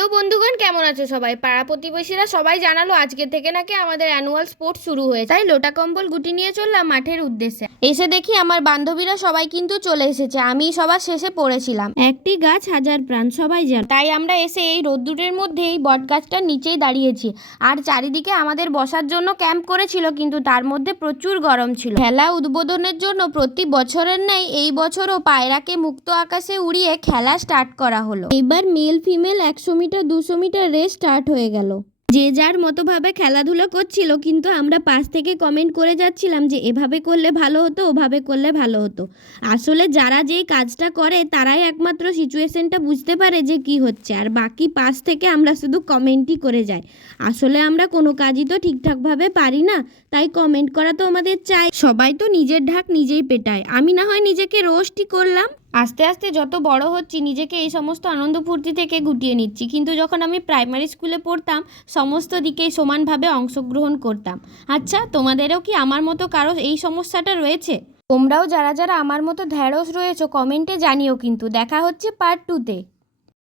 Hello বন্ধুগণ, কেমন আছো সবাই? পাড়া প্রতিবেশীরা সবাই জানালো আজকে থেকে নাকি আমাদের অ্যানুয়াল স্পোর্টস শুরু হয়েছে। তাই লোটা কম্বল গুটি নিয়ে চললাম মাঠের উদ্দেশ্যে। এসে দেখি আমার বান্ধবীরা সবাই কিন্তু চলে এসেছে। আমি সবার শেষে পড়েছিলাম। একটি গাছ হাজার প্রাণ, সবাই জানে। তাই আমরা এসে এই রোদ্দুরের মধ্যে এই বট গাছটার নিচেই দাঁড়িয়েছি। আর চারিদিকে আমাদের বসার জন্য ক্যাম্প করেছিল, কিন্তু তার মধ্যে প্রচুর গরম ছিল। খেলা উদ্বোধনের জন্য প্রতি বছরের ন্যায় এই বছরও পায়রাকে মুক্ত আকাশে উড়িয়ে খেলা স্টার্ট করা হলো। এবার male female 100 metre 200 metre race start হয়ে গেল। যে যার মতোভাবে খেলাধুলো করছিল, কিন্তু আমরা পাশ থেকে কমেন্ট করে যাচ্ছিলাম যে এভাবে করলে ভালো হতো, ওভাবে করলে ভালো হতো। আসলে যারা যেই কাজটা করে তারাই একমাত্র সিচুয়েশনটা বুঝতে পারে যে কি হচ্ছে, আর বাকি পাশ থেকে আমরা শুধু কমেন্টই করে যাই। আসলে আমরা কোনো কাজই তো ঠিকঠাকভাবে পারি না, তাই কমেন্ট করা তো আমাদের চাই। সবাই তো নিজের ঢাক নিজেই পেটায়, আমি না হয় নিজেকে রোস্টই করলাম। আস্তে আস্তে যত বড় হচ্ছি নিজেকে এই সমস্ত আনন্দ ফুর্তি থেকে গুটিয়ে নিচ্ছি, কিন্তু যখন আমি প্রাইমারি স্কুলে পড়তাম সমস্ত দিকেই সমানভাবে অংশগ্রহণ করতাম। আচ্ছা, তোমাদেরও কি আমার মতো কারো এই সমস্যাটা রয়েছে? তোমরাও যারা যারা আমার মতো ঢ্যাঁড়স রয়েছো কমেন্টে জানিও। কিন্তু দেখা হচ্ছে পার্ট 2-তে।